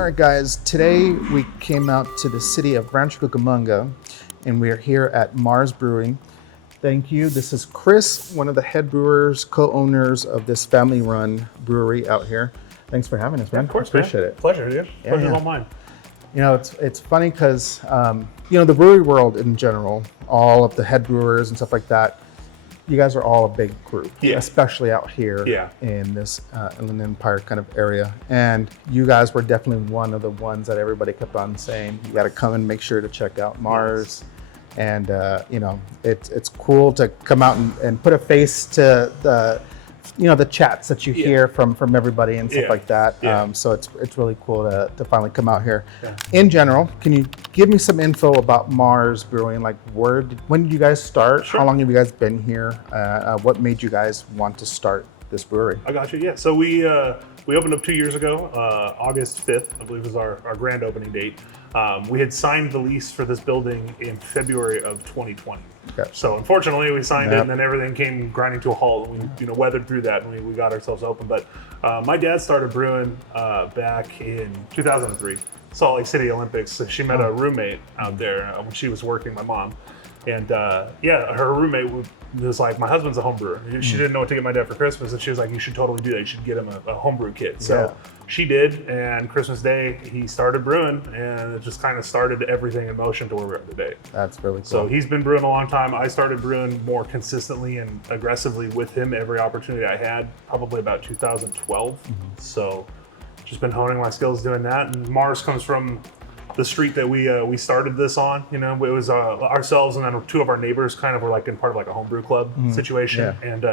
All right, guys, today we came out to the city of Rancho Cucamonga, and we are here at Mars Brewing. Thank you. This is Chris, one of the head brewers, co-owners of this family-run brewery out here. Thanks for having us, man. Of course, appreciate man. it. Pleasure, dude. Pleasure's all mine. You know, it's funny because, the brewery world in general, all of the head brewers and stuff like that, you guys are all a big group, especially out here in this Inland Empire kind of area. And you guys were definitely one of the ones that everybody kept on saying, you got to come and make sure to check out Mars. Yes. And, it's cool to come out and put a face to the chats that you hear from everybody and stuff like that. So it's really cool to finally come out here. Yeah. In general, can you give me some info about Mars Brewing? Like, when did you guys start? Sure. How long have you guys been here? What made you guys want to start this brewery? I got you. Yeah. So we opened up 2 years ago. August 5th, I believe, was our grand opening date. We had signed the lease for this building in February of 2020. Okay. So unfortunately, we signed it, and then everything came grinding to a halt. We weathered through that, and we got ourselves open. But my dad started brewing back in 2003, Salt Lake City Olympics. She met a roommate out there when she was working, my mom. And her roommate was like, my husband's a home brewer. She didn't know what to get my dad for Christmas, and she was like, you should totally do that. You should get him a homebrew kit. So she did, and Christmas Day, he started brewing, and it just kind of started everything in motion to where we are today. That's really cool. So he's been brewing a long time. I started brewing more consistently and aggressively with him every opportunity I had, probably about 2012. So just been honing my skills doing that. And Mars comes from the street that we started this on. It was ourselves and then two of our neighbors kind of were like in part of like a homebrew club situation. And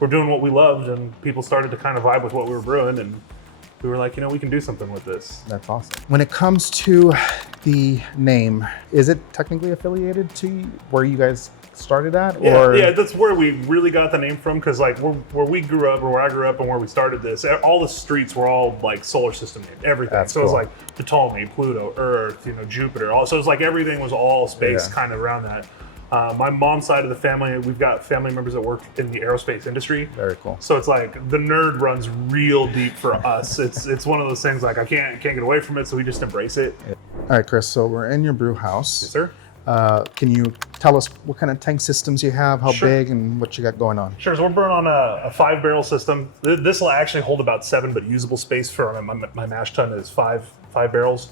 we're doing what we loved, and people started to kind of vibe with what we were brewing, and we were like, we can do something with this. That's awesome. When it comes to the name, is it technically affiliated to where you guys started at? Yeah, that's where we really got the name from, because like where we grew up, or where I grew up and where we started this, all the streets were all like solar system named, everything. That's cool. It was like Ptolemy, Pluto, Earth, Jupiter. So it was like everything was all space kind of around that. My mom's side of the family, we've got family members that work in the aerospace industry. Very cool. So it's like the nerd runs real deep for us. It's one of those things like I can't get away from it, so we just embrace it. All right, Chris. So we're in your brew house. Yes, sir. Can you tell us what kind of tank systems you have, how big, and what you got going on? Sure. So we're brewing on a 5-barrel system. This will actually hold about 7, but usable space for my mash tun is five barrels.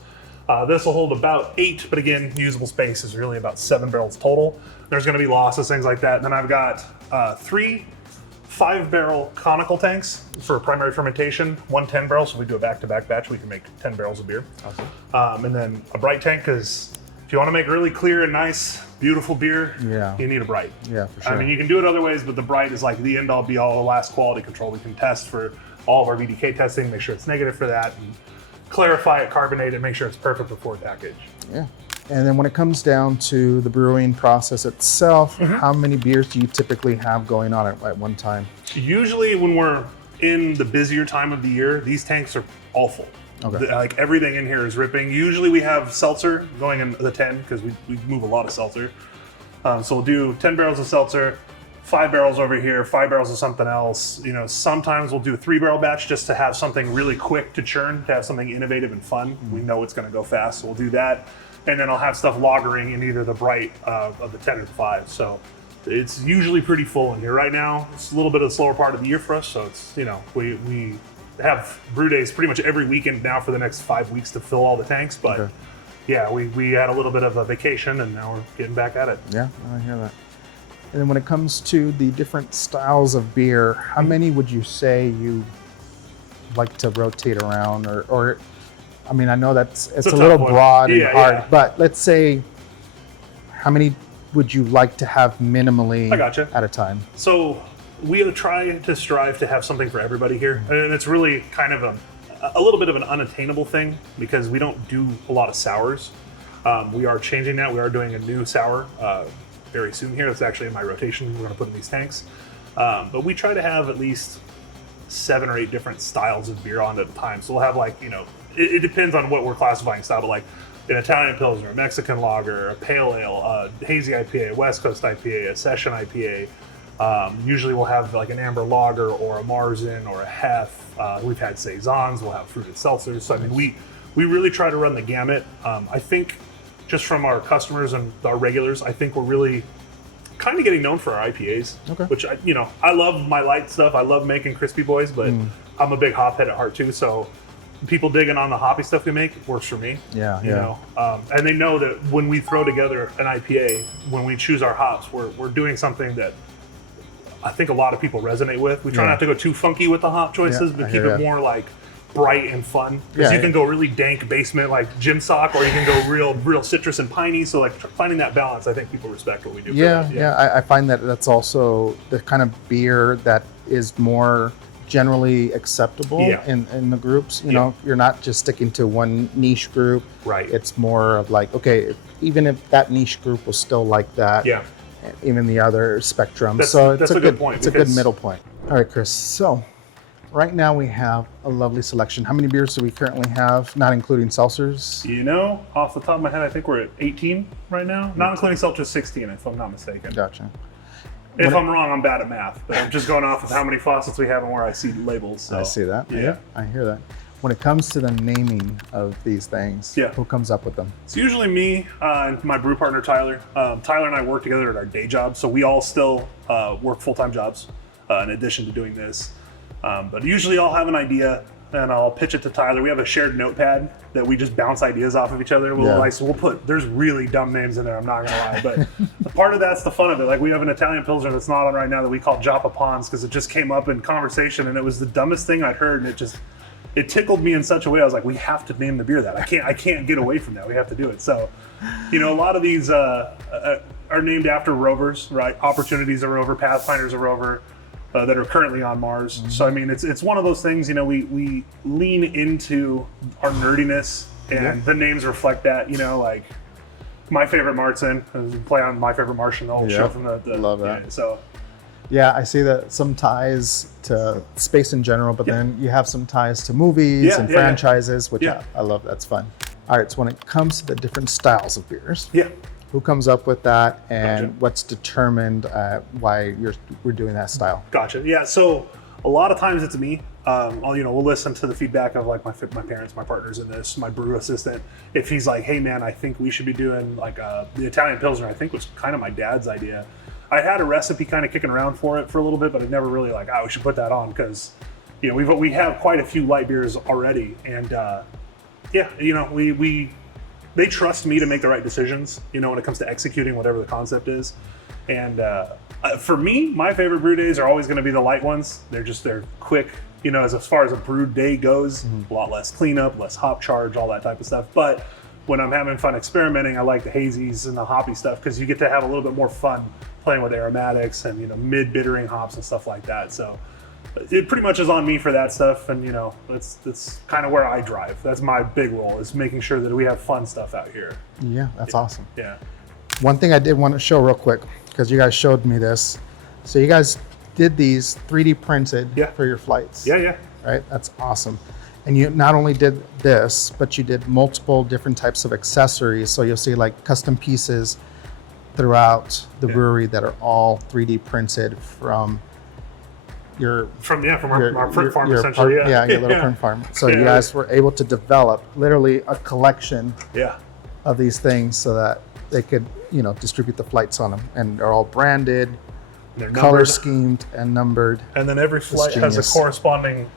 This will hold about 8, but again, usable space is really about 7 barrels total. There's going to be losses, things like that. And then I've got 3 5-barrel conical tanks for primary fermentation, 1 10-barrel. So we do a back-to-back batch, we can make 10 barrels of beer. Awesome. And then a bright tank, because if you want to make really clear and nice, beautiful beer, you need a bright. Yeah, for sure. I mean, you can do it other ways, but the bright is like the end-all, be-all, the last quality control. We can test for all of our VDK testing, make sure it's negative for that, and clarify it, carbonate it, make sure it's perfect before package. Yeah. And then when it comes down to the brewing process itself, how many beers do you typically have going on at one time? Usually when we're in the busier time of the year, these tanks are all full. Okay. Like everything in here is ripping. Usually we have seltzer going in the 10 because we move a lot of seltzer. So we'll do 10 barrels of seltzer, 5 barrels over here, 5 barrels of something else. Sometimes we'll do a 3-barrel batch just to have something really quick to churn, to have something innovative and fun. We know it's going to go fast, so we'll do that. And then I'll have stuff lagering in either the bright of the 10 or the 5. So it's usually pretty full in here. Right now, it's a little bit of the slower part of the year for us. So it's, we have brew days pretty much every weekend now for the next 5 weeks to fill all the tanks. But we had a little bit of a vacation, and now we're getting back at it. Yeah, I hear that. And then when it comes to the different styles of beer, how many would you say you like to rotate around? Or I mean, I know it's a little broad and hard, but let's say, how many would you like to have minimally at a time? So we try to strive to have something for everybody here. And it's really kind of a little bit of an unattainable thing because we don't do a lot of sours. We are changing that. We are doing a new sour very soon here. It's actually in my rotation. We're going to put in these tanks. But we try to have at least 7 or 8 different styles of beer on at a time. So we'll have it depends on what we're classifying style, but like an Italian Pilsner, a Mexican Lager, a Pale Ale, a Hazy IPA, a West Coast IPA, a Session IPA, Usually we'll have like an amber lager or a Marzen or a Hef. We've had saisons. We'll have fruited seltzers. So I mean, we really try to run the gamut. I think just from our customers and our regulars, I think we're really kind of getting known for our IPAs, which I love my light stuff. I love making crispy boys, but I'm a big hop head at heart too. So people digging on the hoppy stuff we make works for me. Yeah, you know, and they know that when we throw together an IPA, when we choose our hops, we're doing something that I think a lot of people resonate with. We try not to go too funky with the hop choices, but keep it more like bright and fun. Because you can go really dank basement like gym sock, or you can go real citrus and piney. So like finding that balance, I think people respect what we do. I find that that's also the kind of beer that is more generally acceptable in the groups. You know, you're not just sticking to one niche group. Right. It's more of like, okay, even if that niche group was still like that, even the other spectrum. That's a good point. It's a good middle point. All right, Chris. So right now we have a lovely selection. How many beers do we currently have, not including seltzers? You know, off the top of my head, I think we're at 18 right now, not including seltzers, 16 if I'm not mistaken. Gotcha. If I'm wrong, I'm bad at math, but I'm just going off of how many faucets we have and where I see labels. So. I see that. Yeah, I hear that. When it comes to the naming of these things, who comes up with them? It's usually me and my brew partner, Tyler. Tyler and I work together at our day jobs, so we all still work full-time jobs in addition to doing this. But usually I'll have an idea and I'll pitch it to Tyler. We have a shared notepad that we just bounce ideas off of each other. So we'll put, there's really dumb names in there, I'm not gonna lie, but part of that's the fun of it. Like we have an Italian Pilsner that's not on right now that we call Joppa Pons because it just came up in conversation and it was the dumbest thing I'd heard, and it tickled me in such a way. I was like, we have to name the beer that. I can't get away from that. We have to do it. So, a lot of these are named after rovers, right? Opportunities are rover, Pathfinders are rover. That are currently on Mars. So I mean, it's one of those things. We lean into our nerdiness, and the names reflect that. Like my favorite Martin, play on my favorite Martian, the whole show from the love that. Yeah, I see that some ties to space in general, but then you have some ties to movies and franchises, which I love. That's fun. All right, so when it comes to the different styles of beers, who comes up with that, and what's determined why we're doing that style? Gotcha. Yeah. So a lot of times it's me. We'll listen to the feedback of like my parents, my partners in this, my brew assistant. If he's like, hey man, I think we should be doing like the Italian Pilsner, I think was kind of my dad's idea. I had a recipe kind of kicking around for it for a little bit, but I never really like, we should put that on because, we have quite a few light beers already, and they trust me to make the right decisions, when it comes to executing whatever the concept is. And for me, my favorite brew days are always going to be the light ones. They're quick, as far as a brew day goes, a lot less cleanup, less hop charge, all that type of stuff. But when I'm having fun experimenting, I like the hazies and the hoppy stuff because you get to have a little bit more fun playing with aromatics and, mid-bittering hops and stuff like that. So it pretty much is on me for that stuff, and that's kind of where I drive. That's my big role, is making sure that we have fun stuff out here. Yeah, that's awesome. Yeah. One thing I did want to show real quick, because you guys showed me this. So you guys did these 3D printed for your flights. Yeah. Right, that's awesome. And you not only did this, but you did multiple different types of accessories. So you'll see like custom pieces throughout the brewery that are all 3D printed from our print farm, essentially. Your little print farm. So you guys were able to develop literally a collection of these things so that they could, distribute the flights on them, and they're all branded, they're color schemed and numbered. And then every flight has a corresponding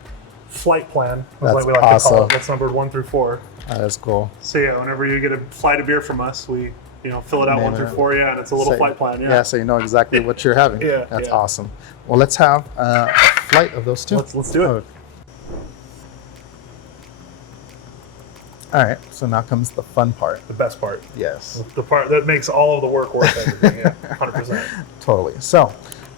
flight plan. That's like we like awesome. to call it. That's numbered 1 through 4. That is cool. So whenever you get a flight of beer from us, we fill it out 1 through 4, and it's a little flight plan. Yeah, so you know exactly what you're having. That's awesome. Well, let's have a flight of those two. Let's do it. All right, so now comes the fun part. The best part. Yes. The part that makes all of the work worth everything. 100%. Totally. So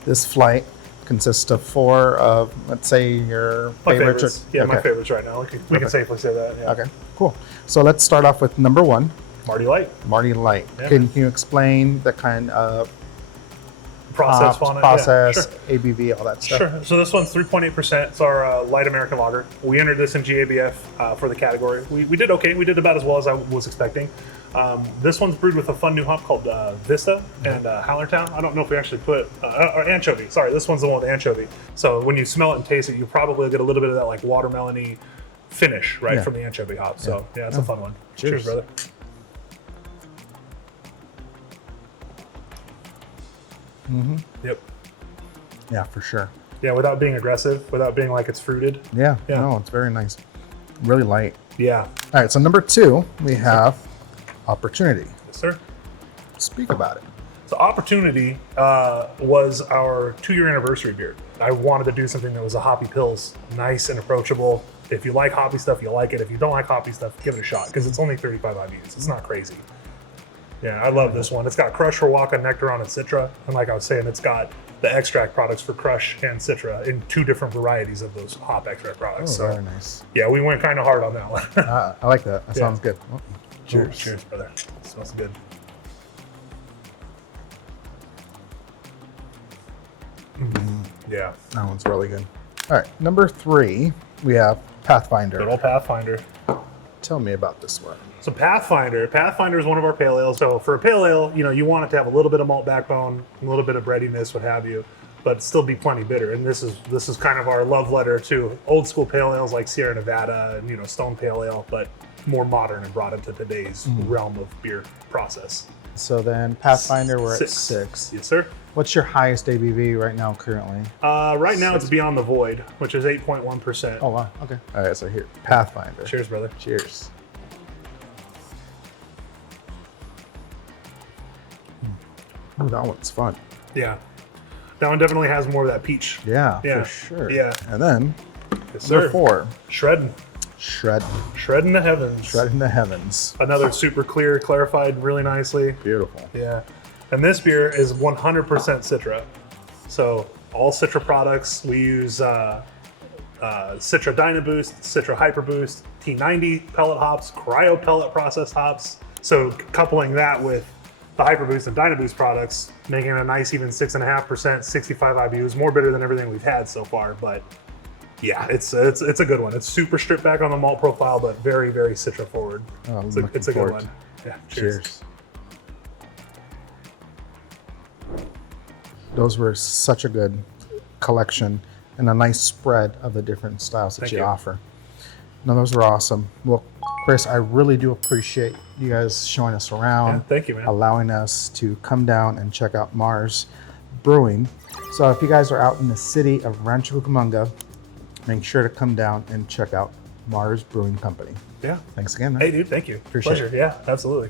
this flight consists of 4 of, let's say, your favorites. My favorites right now. We can safely say that. Yeah. Okay, cool. So let's start off with number 1. Marty Light. Marty Light. Yeah, Can you explain the kind of process hops, on it. process, Yeah, sure. ABV, all that stuff. Sure. So this one's 3.8%. It's our light American lager. We entered this in GABF for the category. We did okay. We did about as well as I was expecting. This one's brewed with a fun new hop called Vista and Hallertown. I don't know if we actually put or anchovy. Sorry, this one's the one with anchovy. So when you smell it and taste it, you probably get a little bit of that like watermelony finish, right, from the anchovy hop. So yeah, it's a fun one. Cheers, brother. Mm-hmm. Yep. Yeah, for sure. Yeah, without being aggressive, without being like it's fruited. Yeah. No, it's very nice. Really light. Yeah. All right, so number 2, we have Opportunity. Yes, sir. Speak about it. So Opportunity was our 2-year anniversary beer. I wanted to do something that was a hoppy pils, nice and approachable. If you like hoppy stuff, you like it. If you don't like hoppy stuff, give it a shot because it's only 35 IBUs. It's not crazy. Yeah, I love this one. It's got Crush for Waka, Nectaron, and Citra. And like I was saying, it's got the extract products for Crush and Citra in 2 different varieties of those hop extract products. Very nice. Yeah, we went kind of hard on that one. I like that. That sounds good. Oh, cheers. Cheers, brother. It smells good. Yeah. That one's really good. All right, number 3, we have Pathfinder. Good old Pathfinder. Tell me about this one. So Pathfinder is one of our pale ales. So for a pale ale, you want it to have a little bit of malt backbone, a little bit of breadiness, what have you, but still be plenty bitter. And this is kind of our love letter to old school pale ales like Sierra Nevada and Stone Pale Ale, but more modern and brought into today's realm of beer process. So then Pathfinder, we're at 6. Yes, sir. What's your highest ABV right now currently? Right now it's Beyond the Void, which is 8.1%. Oh, wow. Okay. All right, so here, Pathfinder. Cheers, brother. Cheers. Oh, that one's fun. Yeah. That one definitely has more of that peach. Yeah, for sure. Yeah. And then, Yes, number sir. 4. Shredding. Shredding the heavens. Shredding the heavens. Another super clear, clarified really nicely. Beautiful. Yeah. And this beer is 100% Citra. So all Citra products, we use Citra Dynaboost, Citra Hyperboost, T90 pellet hops, cryo pellet processed hops. So coupling that with the Hyperboost and Dynaboost products, making a nice even 6.5%, 65 IBUs, more bitter than everything we've had so far. But yeah, it's a good one. It's super stripped back on the malt profile, but very, very Citra forward. Oh, it's a good one. Yeah, cheers. Those were such a good collection and a nice spread of the different styles that you offer. No, those were awesome. Well, Chris, I really do appreciate you guys showing us around. Yeah, thank you, man. Allowing us to come down and check out Mars Brewing. So if you guys are out in the city of Rancho Cucamonga, make sure to come down and check out Mars Brewing Company. Yeah. Thanks again, man. Hey, dude, thank you. Appreciate Pleasure. it. Yeah, absolutely.